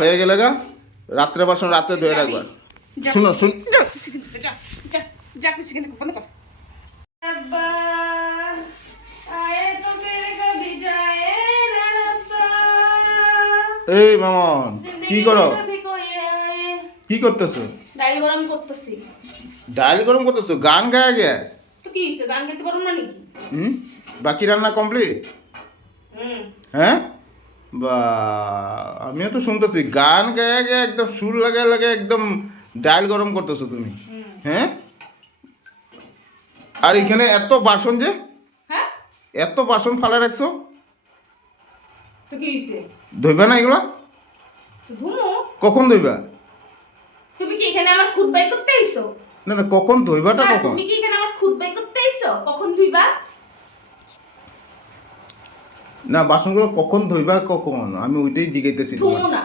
হয়ে গেলে গা রাত্রে বাসন রাতে ধুয়ে রাখবা। শুনো শুন এই মামন কি করো? কি করতেছো? ডাইল গরম করতেছি। ডাল গরম করতেছো? গান গায়া গে? তো কি হইছে, গান গাইতে পারো না নাকি? বাকি রান্না কমপ্লিট? হ্যাঁ, বা আমিও তো শুনতেছি গান গায়া গে একদম সুর লাগা লাগে একদম ডাল গরম করতেছো তুমি। হ্যাঁ, আর এখানে এত বাসন যে, হ্যাঁ এত বাসন ফালা রাখছো, তো কি হইছে? ধুইবা না এগুলা? তো ধুমো। কখন ধুইবা? তুমি কি এখানে আমার খুদ বাই করতে আইছো? না না, কখন ধুইবাটা হ্যাঁ, কখন? তুমি কি এখানে আমার খুদ বাই করতে আইছো? কখন ধুইবা? না, বাসনগুলো কখন ধুইবা কখন, আমি ওইটাই জিগাইতেছি ধুমো তোমার। না।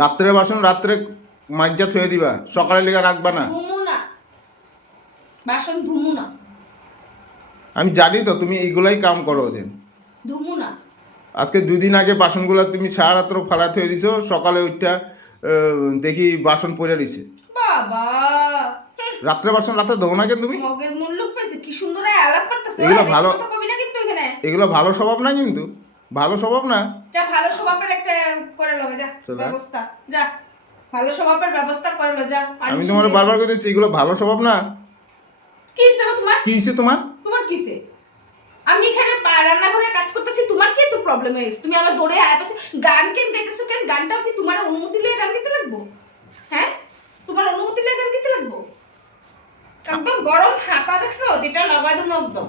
রাত্রে বাসন রাত্রে মাজ্জা থুয়ে দিবা, সকালে লিগা রাখবা না। ধুমো না, বাসন ধুমো না। আমি জানি তো তুমি এইগুলাই কাম করো ওদের। ধুমো না। আজকে 2 দিন আগে বাসনগুলো তুমি সারা রাত্র ফালা থুয়ে দিছো, সকালে ওইটা দেখি বাসন পড়ে দিছে। বাবা, রাত্রে বাসন রাতে ধোও না কেন তুমি? মগের মূল্য পেয়েছে, কি সুন্দর আলাপ করতেছে। এগুলো ভালো, কথা কবি না কিন্তু এখানে। এগুলো ভালো স্বভাব না, কিন্তু ভালো স্বভাব না। যা ভালো স্বভাবের একটা করে লবে, যা ব্যবস্থা, যা ভালো স্বভাবের ব্যবস্থা করে লো, যা। আমি তোমার বারবার কইতেছি এগুলো ভালো স্বভাব না। কি হইছে তোমার? কি হইছে তোমার? তোমার কিসে? আমি এখানে রান্নাঘরে কাজ করতেছি, তোমার কি এত প্রবলেম হয়েছে? তুমি আমার দৌড়ে আয় পাশে গান কেন গাইতেছো কেন? গানটাও কি তোমার অনুমতি লয়ে গান গাইতে লাগবো? হ্যাঁ, তোমার অনুমতি লয়ে গান গাইতে লাগবো? একদম গরম হাতা দেখছো, যেটা লাগাই দেবো একদম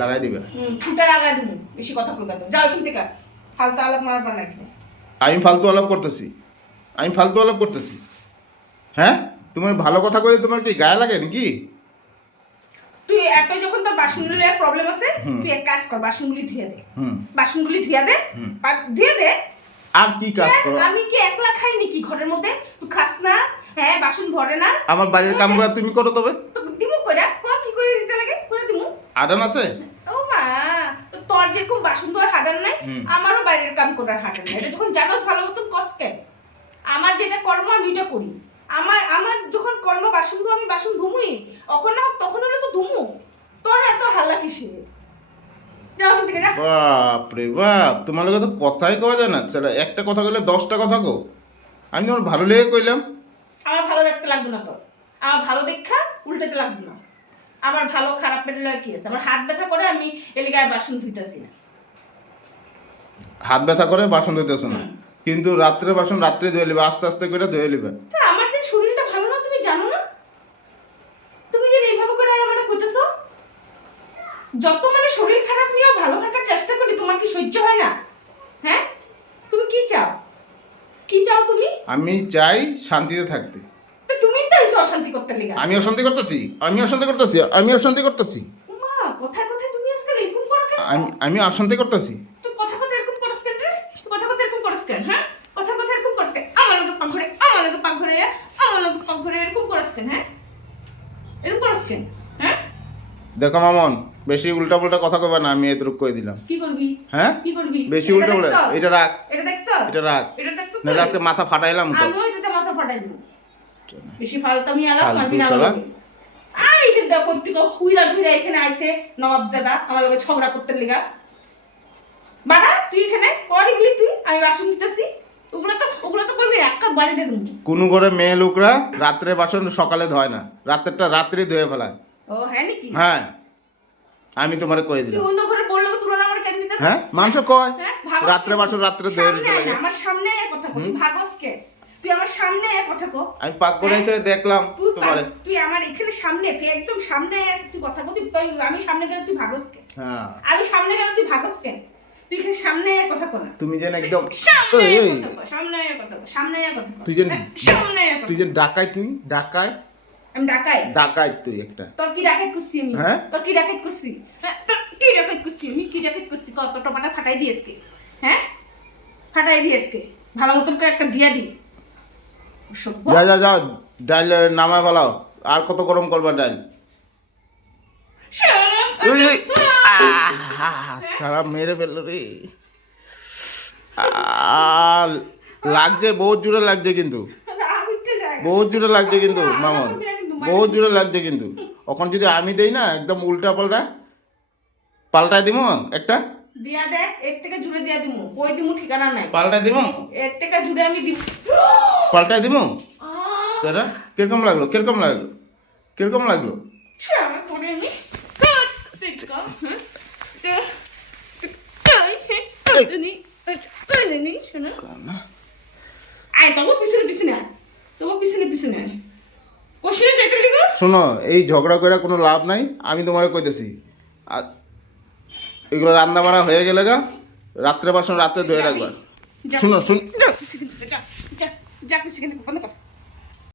লাগাই দিবা। ছুটে লাগাই দেবো, বেশি কথা কইবা তো। যাও এখান থেকে, ফালতু আলাপ মারা বানাই। আমি ফালতু আলাপ করতেছি? আমি ফালতু আলাপ করতেছি? হ্যাঁ, তোমার ভালো কথা কইলে তোমার কি গায়ে লাগে নাকি? তুই এত যখন তোর বাসনগুলির প্রবলেম আছে, তুই এক কাজ কর, বাসনগুলি ধুয়ে দে। বাসনগুলি ধুয়ে দে, ধুয়ে দে। আর কি কাজ করো? আমি কি একলা খাই নাকি ঘরের মধ্যে? তুই খাস না? হ্যাঁ, বাসন ভরে না? আমার বাড়ির কামগুলো তুমি করো তবে। তো দিমু কইরা কি করে দিতে লাগে করে দিমু। আদান আছে? ও মা, তো তোর যেরকম বাসন ধোয়ার হাডার নাই, আমারও বাইরের কাম করার হাডার নাই। এটা যখন জানোস ভালো মতন কষ্ট, আমার যেটা কর্ম আমি এটা করি। আমার যখন কর্ম বাসন ধোয়া, আমি বাসন ধুমুই। এখন না হোক তখন হলে তো ধুমু। তোর এত হাল্লা কিসে? যাও এখান থেকে, যা। বাপ রে বাপ, তোমার লগে তো কথাই কওয়া যায় না। সেটা একটা কথা কইলে 10টা কথা কও। আমি তোমার ভালো লেগে কইলাম। আমার ভালো দেখতে লাগবে না তোর। আমার ভালো দেখা উল্টাতে লাগবে না। আমার ভালো খারাপ পেটে লাগে কি আছে? আমার হাত ব্যথা করে, আমি এলিগায় বাসন ধুইতেছি না। হাত ব্যথা করে বাসন ধুইতেছ না, কিন্তু রাত্রে বাসন রাত্রে ধুয়ে লিবে, আস্তে আস্তে করে ধুয়ে লিবে। তা আমার যে শরীরটা ভালো না, তুমি জানো না? তুমি যে এইভাবে করে আমাকে কইতেছো, যত মানে শরীর খারাপ নিয়ে ভালো থাকার চেষ্টা করি, তোমার কি সহ্য হয় না? হ্যাঁ, তুমি কি চাও? কি চাও তুমি? আমি চাই শান্তিতে থাকতে। তো তুমি তো এসে অশান্তি করতে লাগা। আমি অশান্তি করতেছি? আমি অশান্তি করতেছি? আমি অশান্তি করতেছি? মা, কথায় কথায় তুমি আজকাল এরকম করো কেন? আমি অশান্তি করতেছি? তুই কথা কথা এরকম করছ কেন রে? তুই কথা কথা এরকম করছ কেন? হ্যাঁ, কথা কথা এরকম করছ কেন? আমার লগে পাকঘরে এরকম করছ কেন? হ্যাঁ, এরকম করছ কেন? হ্যাঁ, দেখো মামন, বেশি উল্টা পাল্টা কথা কইবা না, আমি এতটুক কই দিলাম। কি করবি? হ্যাঁ, কি করবি? বেশি উল্টা পাল্টা এটা রাখ। এটা দেখছো? এটা রাখ, এটা দেখছো? নাহলে আজকে মাথা ফাটাইলাম তো। আমিও এটাতে মাথা ফাটাই দিব। বেশি ফালতামি আলাপ ফালতু মারবি না শালা। আমাকে। আই কিন্তু কইতে হুইরা ধুইরা এখানে আইছে নবাবজাদা আমার লগে ঝগড়া করতে লাগা। বাড়া, তুই এখানে করি গলি, তুই আমি বাসন দিতেছি। ওগুলো তো করবি, একটা বাড়ি দিয়ে দেবো। কোন ঘরে মেয়ে লোকরা রাত্রে বাসন সকালে ধয় না, রাত্রেরটা রাত্রে ধুয়ে ফেলায়। ও হ্যাঁ নাকি? হ্যাঁ, আমি তোমারে কই তুই দিলাম। অন্য ঘরে বললে তুলনা আমার কেন দিতেছিস? হ্যাঁ, মানুষ কয় হ্যাঁ, ভাগস রাত্রে কে? বাসন রাত্রে ধুয়ে সামনে দিতে আয় না, লাগে। আমার সামনে আয় কথা কই। তুই ভাগস কে? তুই আমার সামনে আয় কথা কো। আমি পাক করে ছেড়ে দেখলাম তোমারে। তুই আমার এখানে সামনে, তুই একদম সামনে আয়, তুই কথা কই। তুই আমি সামনে গেলে তুই ভাগস কে? হ্যাঁ, আমি সামনে গেলে তুই ভাগস কে? তুই এখানে সামনে আয় কথা কো না। তুমি যেন একদম সামনে আয় এই, কথা কো, সামনে আয় কথা কো, সামনে আয় কথা কো। তুই যেন সামনে আয় কথা তুই কো। যেন ডাকাইত নি, ডাকাই আমি ডাকাই? ডাকাইত তুই একটা। তোর কি ডাকাত করছি আমি? হ্যাঁ? তোর কি ডাকাত করছি? হ্যাঁ, তোর কি ডাকাত করছি আমি? কি ডাকাত করছি? কত টপাটা ফাটাই দিয়েছে? হ্যাঁ, ফাটাই দিয়েছে। ভালো মতন করে একটা দিয়া দি। অসভ্য। যা যা যা, ডাল নামায় ফেলাও। আর কত গরম করবা ডাল? ওই ওই, সারা মেরে ফেললো রে। আর লাগছে বহুত জোরে লাগছে কিন্তু রাগ উঠতে যায় বহুত জোরে লাগছে কিন্তু মামন বহুত জোরে লাগছে কিন্তু এখন যদি আমি দেই না একদম উল্টা পাল্টায় দিব একটা দিয়া দেখ এর থেকে জুড়ে দিয়া দিমু কই দিমু ঠিকানা নাই পাল্টায় দিব এর থেকে জুড়ে আমি দিব পাল্টায় দিব সেটা কিরকম লাগলো আমি করে নি টিকা শোনো আয় তবু পিছনে কোশিনে যাইতে লিগো শোনো এই ঝগড়া করে কোনো লাভ নাই আমি তোমারে কইতেছি আর এগুলো রান্না বান্না হয়ে গেলে গা রাত্রে বাসন রাত্রে ধুয়ে রাখবা যা শুনো যা কিছু বন্ধ কর